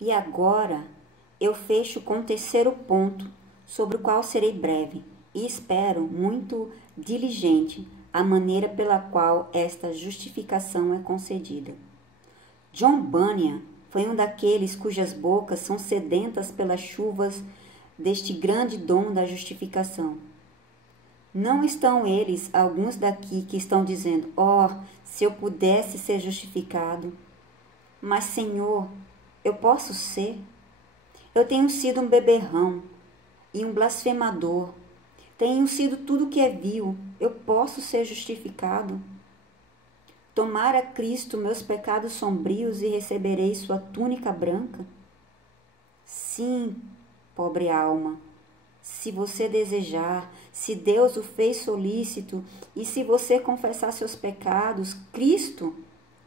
E agora eu fecho com o terceiro ponto, sobre o qual serei breve, e espero muito diligente a maneira pela qual esta justificação é concedida. John Bunyan foi um daqueles cujas bocas são sedentas pelas chuvas deste grande dom da justificação. Não estão eles, alguns daqui, que estão dizendo: oh, se eu pudesse ser justificado. Mas, Senhor, eu posso ser? Eu tenho sido um beberrão e um blasfemador. Tenho sido tudo que é vil. Eu posso ser justificado? Tomara Cristo meus pecados sombrios e receberei sua túnica branca? Sim, pobre alma, se você desejar, se Deus o fez solícito e se você confessar seus pecados, Cristo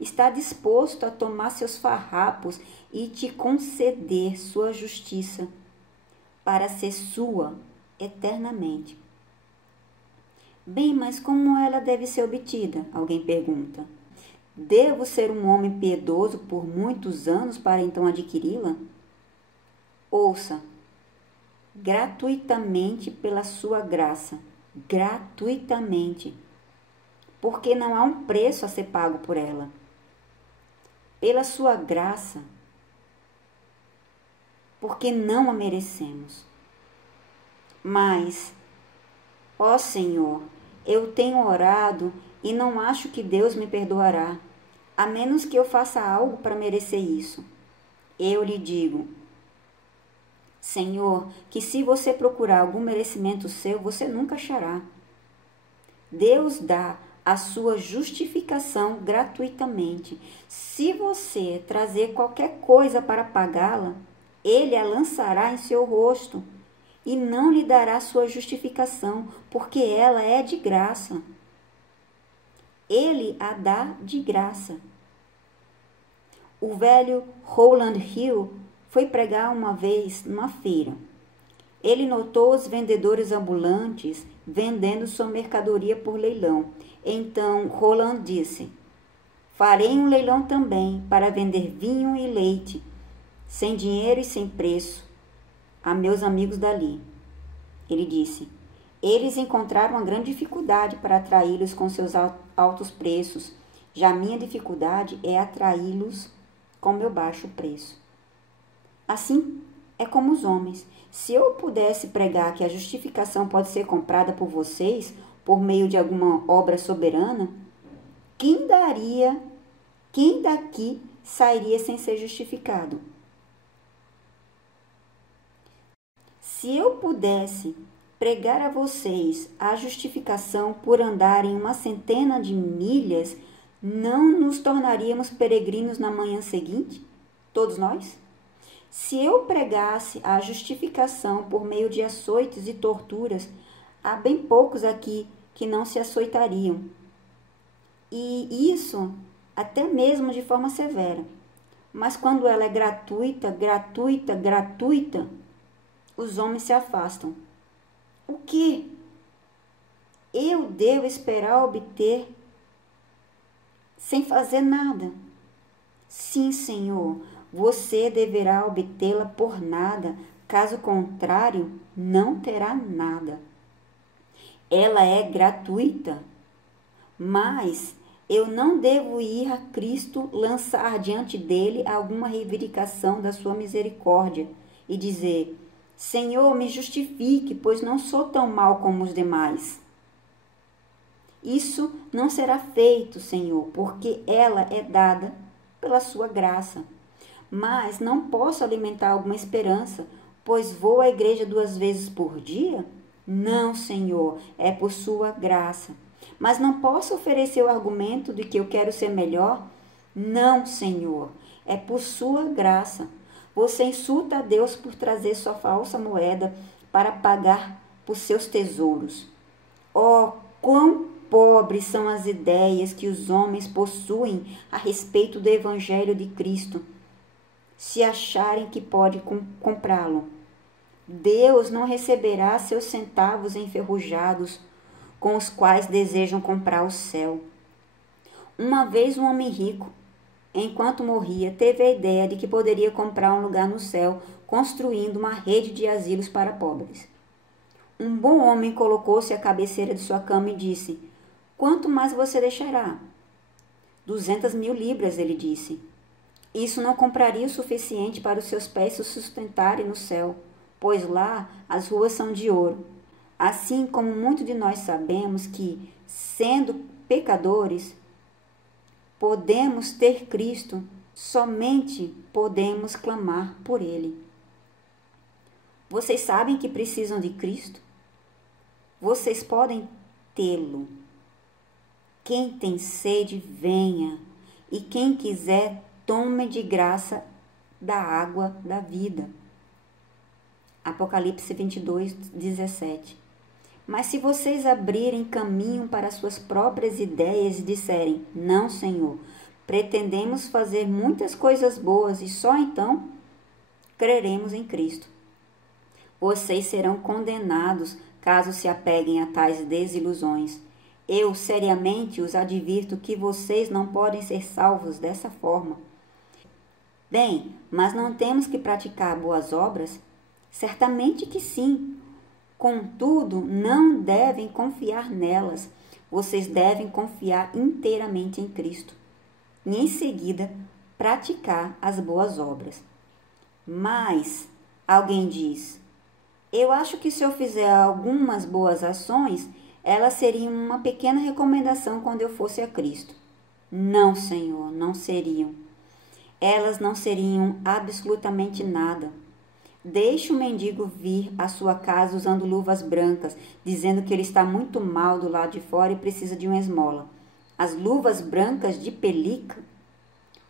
está disposto a tomar seus farrapos e te conceder sua justiça para ser sua eternamente. Bem, mas como ela deve ser obtida? Alguém pergunta. Devo ser um homem piedoso por muitos anos para então adquiri-la? Ouça, gratuitamente pela sua graça, gratuitamente, porque não há um preço a ser pago por ela. Pela sua graça, porque não a merecemos. Mas, ó Senhor, eu tenho orado e não acho que Deus me perdoará, a menos que eu faça algo para merecer isso. Eu lhe digo, Senhor, que se você procurar algum merecimento seu, você nunca achará. Deus dá a sua justificação gratuitamente. Se você trazer qualquer coisa para pagá-la, Ele a lançará em seu rosto e não lhe dará sua justificação, porque ela é de graça. Ele a dá de graça. O velho Rowland Hill foi pregar uma vez numa feira. Ele notou os vendedores ambulantes vendendo sua mercadoria por leilão. Então Rowland disse: farei um leilão também para vender vinho e leite, sem dinheiro e sem preço, a meus amigos dali. Ele disse: eles encontraram uma grande dificuldade para atraí-los com seus altos preços. Já a minha dificuldade é atraí-los com meu baixo preço. Assim é como os homens. Se eu pudesse pregar que a justificação pode ser comprada por vocês por meio de alguma obra soberana, quem daqui sairia sem ser justificado? Se eu pudesse pregar a vocês a justificação por andarem 100 de milhas, não nos tornaríamos peregrinos na manhã seguinte? Todos nós? Se eu pregasse a justificação por meio de açoites e torturas, há bem poucos aqui que não se açoitariam. E isso até mesmo de forma severa. Mas quando ela é gratuita, os homens se afastam. O que eu devo esperar obter sem fazer nada? Sim, Senhor, você deverá obtê-la por nada, caso contrário, não terá nada. Ela é gratuita, mas eu não devo ir a Cristo lançar diante dele alguma reivindicação da sua misericórdia e dizer: Senhor, me justifique, pois não sou tão mal como os demais. Isso não será feito, Senhor, porque ela é dada pela sua graça. Mas não posso alimentar alguma esperança, pois vou à igreja 2 vezes por dia? Não, Senhor, é por sua graça. Mas não posso oferecer o argumento de que eu quero ser melhor? Não, Senhor, é por sua graça. Você insulta a Deus por trazer sua falsa moeda para pagar por seus tesouros. Oh, quão pobres são as ideias que os homens possuem a respeito do Evangelho de Cristo, se acharem que pode comprá-lo. Deus não receberá seus centavos enferrujados com os quais desejam comprar o céu. Uma vez um homem rico enquanto morria, teve a ideia de que poderia comprar um lugar no céu, construindo uma rede de asilos para pobres. Um bom homem colocou-se à cabeceira de sua cama e disse: "Quanto mais você deixará?" 200.000 libras, ele disse. Isso não compraria o suficiente para os seus pés se sustentarem no céu, pois lá as ruas são de ouro. Assim como muitos de nós sabemos que, sendo pecadores, podemos ter Cristo, somente podemos clamar por Ele. Vocês sabem que precisam de Cristo? Vocês podem tê-lo. Quem tem sede, venha, e quem quiser, tome de graça da água da vida. Apocalipse 22, 17. Mas se vocês abrirem caminho para suas próprias ideias e disserem: "Não, Senhor, pretendemos fazer muitas coisas boas e só então creremos em Cristo", vocês serão condenados caso se apeguem a tais desilusões. Eu seriamente os advirto que vocês não podem ser salvos dessa forma. Bem, mas não temos que praticar boas obras? Certamente que sim. Contudo, não devem confiar nelas. Vocês devem confiar inteiramente em Cristo. E em seguida, praticar as boas obras. Mas, alguém diz: "Eu acho que se eu fizer algumas boas ações, elas seriam uma pequena recomendação quando eu fosse a Cristo." Não, Senhor, não seriam. Elas não seriam absolutamente nada. Deixe o mendigo vir à sua casa usando luvas brancas, dizendo que ele está muito mal do lado de fora e precisa de uma esmola. As luvas brancas de pelica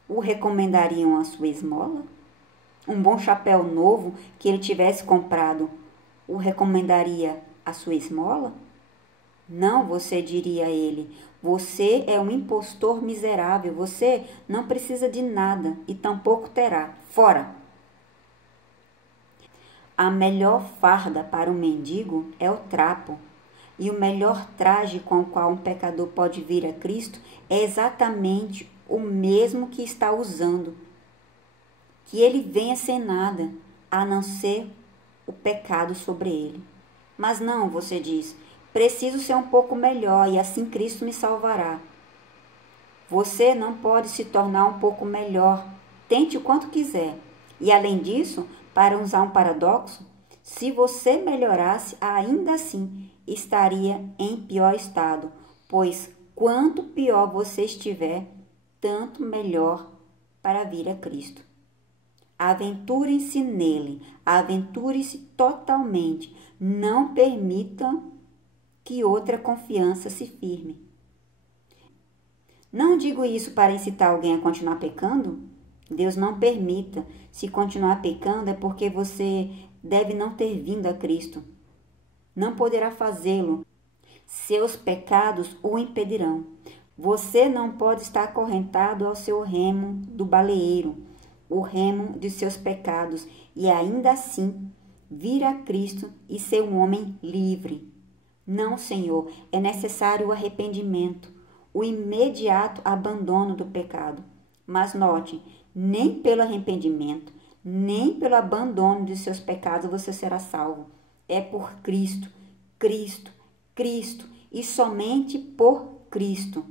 o recomendariam a sua esmola? Um bom chapéu novo que ele tivesse comprado o recomendaria a sua esmola? Não, você diria a ele: "Você é um impostor miserável, você não precisa de nada e tampouco terá. Fora!" A melhor farda para um mendigo é o trapo, e o melhor traje com o qual um pecador pode vir a Cristo é exatamente o mesmo que está usando. Que ele venha sem nada, a não ser o pecado sobre ele. Mas não, você diz: "Preciso ser um pouco melhor e assim Cristo me salvará." Você não pode se tornar um pouco melhor, tente o quanto quiser. E além disso, para usar um paradoxo, se você melhorasse, ainda assim estaria em pior estado, pois quanto pior você estiver, tanto melhor para vir a Cristo. Aventurem-se nele, aventurem-se totalmente, não permitam que outra confiança se firme. Não digo isso para incitar alguém a continuar pecando. Deus não permita. Se continuar pecando é porque você deve não ter vindo a Cristo. Não poderá fazê-lo. Seus pecados o impedirão. Você não pode estar acorrentado ao seu remo do baleeiro, o remo de seus pecados, e ainda assim vir a Cristo e ser um homem livre. Não, Senhor, é necessário o arrependimento, o imediato abandono do pecado. Mas note, nem pelo arrependimento, nem pelo abandono de seus pecados você será salvo. É por Cristo, Cristo, Cristo e somente por Cristo.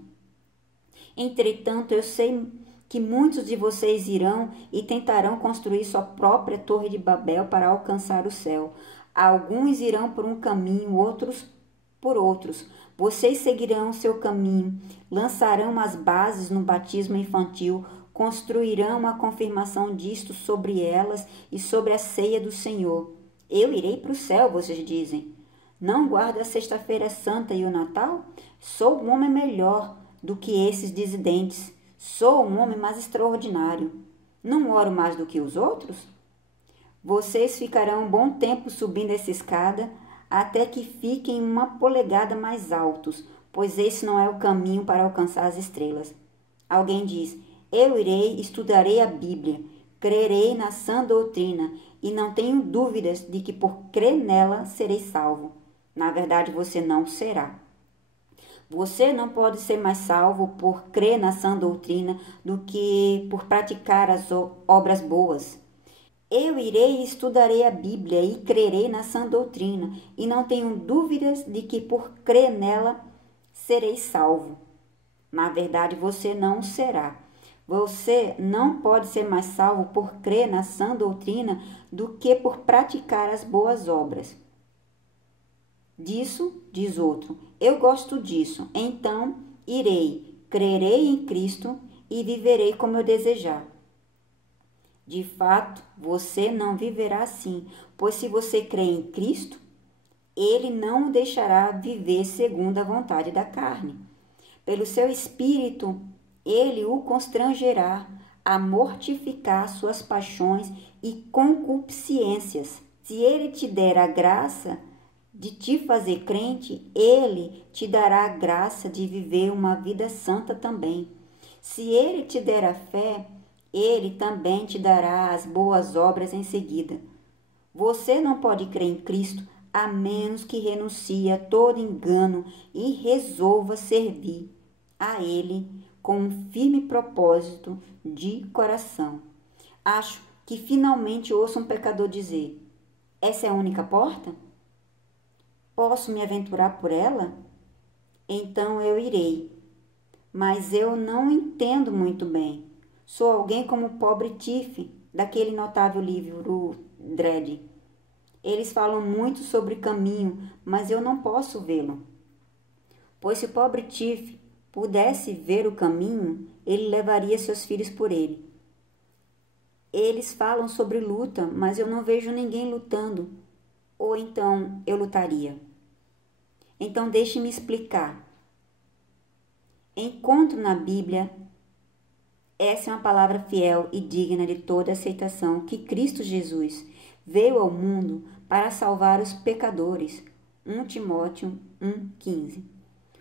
Entretanto, eu sei que muitos de vocês irão e tentarão construir sua própria torre de Babel para alcançar o céu. Alguns irão por um caminho, outros por outros. Vocês seguirão seu caminho, lançarão as bases no batismo infantil, construirão a confirmação disto sobre elas e sobre a ceia do Senhor. Eu irei para o céu, vocês dizem. Não guardo a Sexta-feira Santa e o Natal? Sou um homem melhor do que esses dissidentes. Sou um homem mais extraordinário. Não oro mais do que os outros? Vocês ficarão um bom tempo subindo essa escada até que fiquem 1 polegada mais altos, pois esse não é o caminho para alcançar as estrelas. Alguém diz: eu irei, estudarei a Bíblia, crerei na sã doutrina e não tenho dúvidas de que por crer nela serei salvo. Na verdade, você não será. Você não pode ser mais salvo por crer na sã doutrina do que por praticar as obras boas. Eu irei e estudarei a Bíblia e crerei na sã doutrina, e não tenho dúvidas de que por crer nela serei salvo. Na verdade, você não será. Você não pode ser mais salvo por crer na sã doutrina do que por praticar as boas obras. Disso, diz outro, eu gosto disso, então irei, crerei em Cristo e viverei como eu desejar. De fato, você não viverá assim, pois se você crê em Cristo, Ele não o deixará viver segundo a vontade da carne. Pelo seu Espírito, Ele o constrangerá a mortificar suas paixões e concupiscências. Se Ele te der a graça de te fazer crente, Ele te dará a graça de viver uma vida santa também. Se Ele te der a fé, Ele também te dará as boas obras em seguida. Você não pode crer em Cristo a menos que renuncie a todo engano e resolva servir a Ele com um firme propósito de coração. Acho que finalmente ouço um pecador dizer: essa é a única porta? Posso me aventurar por ela? Então eu irei. Mas eu não entendo muito bem. Sou alguém como o pobre Tiff, daquele notável livro Dredd. Eles falam muito sobre caminho, mas eu não posso vê-lo. Pois se o pobre Tiff pudesse ver o caminho, ele levaria seus filhos por ele. Eles falam sobre luta, mas eu não vejo ninguém lutando. Ou então eu lutaria. Então deixe-me explicar. Encontro na Bíblia, essa é uma palavra fiel e digna de toda aceitação, que Cristo Jesus veio ao mundo para salvar os pecadores. 1 Timóteo 1,15.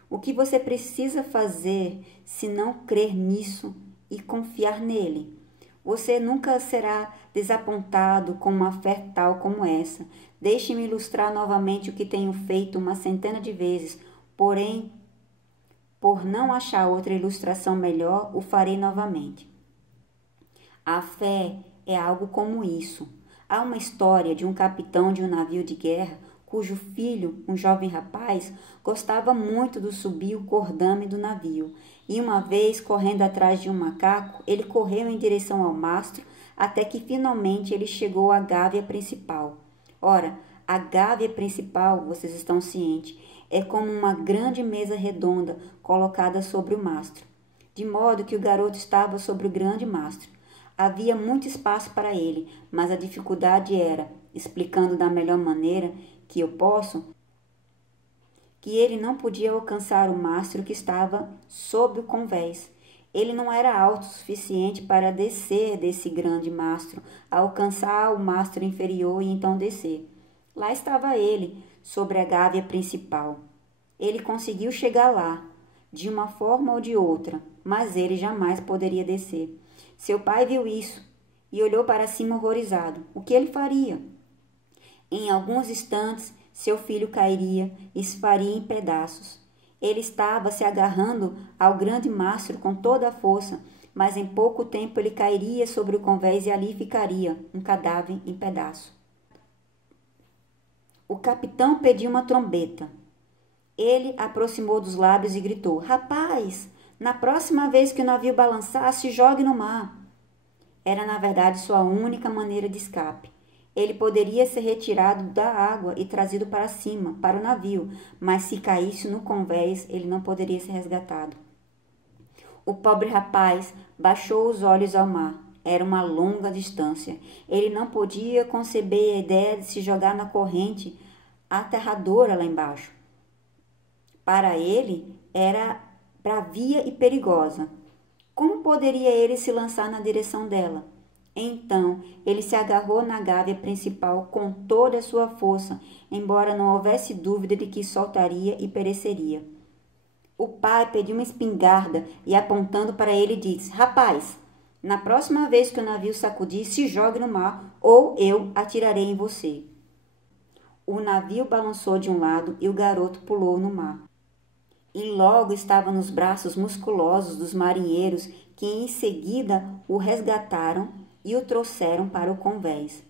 O que você precisa fazer se não crer nisso e confiar nele? Você nunca será desapontado com uma fé tal como essa. Deixe-me ilustrar novamente o que tenho feito uma centena de vezes, porém, por não achar outra ilustração melhor, o farei novamente. A fé é algo como isso. Há uma história de um capitão de um navio de guerra cujo filho, um jovem rapaz, gostava muito do subir o cordame do navio. E uma vez, correndo atrás de um macaco, ele correu em direção ao mastro até que finalmente ele chegou à gávea principal. Ora, a gávea principal, vocês estão cientes, é como uma grande mesa redonda colocada sobre o mastro, de modo que o garoto estava sobre o grande mastro. Havia muito espaço para ele, mas a dificuldade era, explicando da melhor maneira que eu posso, que ele não podia alcançar o mastro que estava sob o convés. Ele não era alto o suficiente para descer desse grande mastro, alcançar o mastro inferior e então descer. Lá estava ele, sobre a gávea principal. Ele conseguiu chegar lá, de uma forma ou de outra, mas ele jamais poderia descer. Seu pai viu isso e olhou para cima horrorizado. O que ele faria? Em alguns instantes, seu filho cairia e se faria em pedaços. Ele estava se agarrando ao grande mastro com toda a força, mas em pouco tempo ele cairia sobre o convés e ali ficaria, um cadáver em pedaço. O capitão pediu uma trombeta. Ele aproximou dos lábios e gritou: rapaz, na próxima vez que o navio balançar, se jogue no mar. Era, na verdade, sua única maneira de escape. Ele poderia ser retirado da água e trazido para cima, para o navio, mas se caísse no convés, ele não poderia ser resgatado. O pobre rapaz baixou os olhos ao mar. Era uma longa distância. Ele não podia conceber a ideia de se jogar na corrente aterradora lá embaixo. Para ele, era bravia e perigosa. Como poderia ele se lançar na direção dela? Então, ele se agarrou na gávea principal com toda a sua força, embora não houvesse dúvida de que soltaria e pereceria. O pai pediu uma espingarda e, apontando para ele, disse: rapaz, na próxima vez que o navio sacudir, se jogue no mar ou eu atirarei em você. O navio balançou de um lado e o garoto pulou no mar. e logo estava nos braços musculosos dos marinheiros, que em seguida o resgataram e o trouxeram para o convés.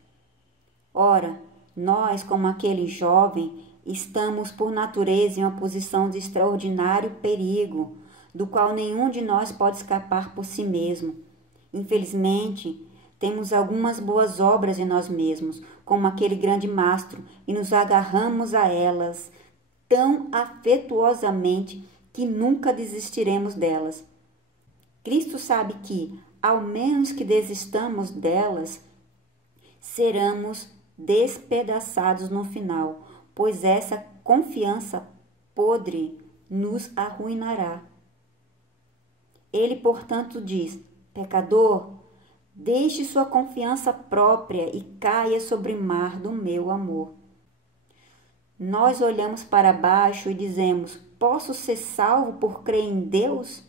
Ora, nós, como aquele jovem, estamos por natureza em uma posição de extraordinário perigo, do qual nenhum de nós pode escapar por si mesmo. Infelizmente, temos algumas boas obras em nós mesmos, como aquele grande mastro, e nos agarramos a elas tão afetuosamente que nunca desistiremos delas. Cristo sabe que, ao menos que desistamos delas, seremos despedaçados no final, pois essa confiança podre nos arruinará. Ele, portanto, diz: pecador, deixe sua confiança própria e caia sobre o mar do meu amor. Nós olhamos para baixo e dizemos: posso ser salvo por crer em Deus?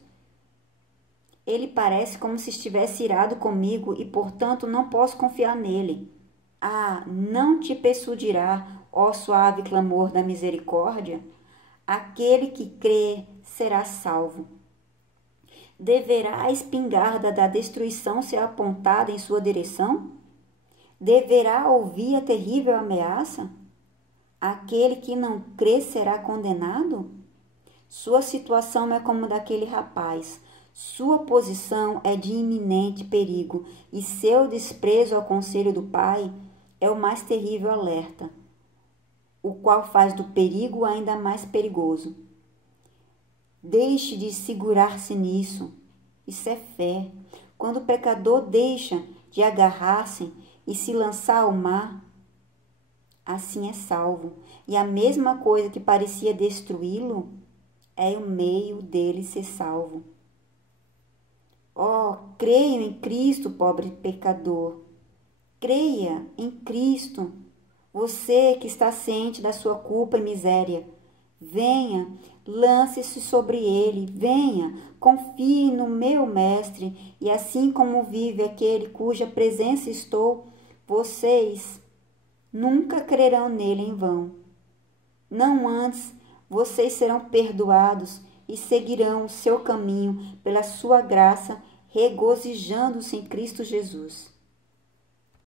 Ele parece como se estivesse irado comigo e, portanto, não posso confiar nele. Ah, não te persuadirá, ó suave clamor da misericórdia? Aquele que crê será salvo. Deverá a espingarda da destruição ser apontada em sua direção? Deverá ouvir a terrível ameaça? Aquele que não crê será condenado? Sua situação é como daquele rapaz. Sua posição é de iminente perigo e seu desprezo ao conselho do pai é o mais terrível alerta, o qual faz do perigo ainda mais perigoso. Deixe de segurar-se nisso. Isso é fé. Quando o pecador deixa de agarrar-se e se lançar ao mar, assim é salvo. E a mesma coisa que parecia destruí-lo é o meio dele ser salvo. Oh, creio em Cristo, pobre pecador. Creia em Cristo. Você que está ciente da sua culpa e miséria, venha, lance-se sobre ele, venha, confie no meu Mestre, e assim como vive aquele cuja presença estou, vocês nunca crerão nele em vão. Não antes, vocês serão perdoados e seguirão o seu caminho pela sua graça, regozijando-se em Cristo Jesus.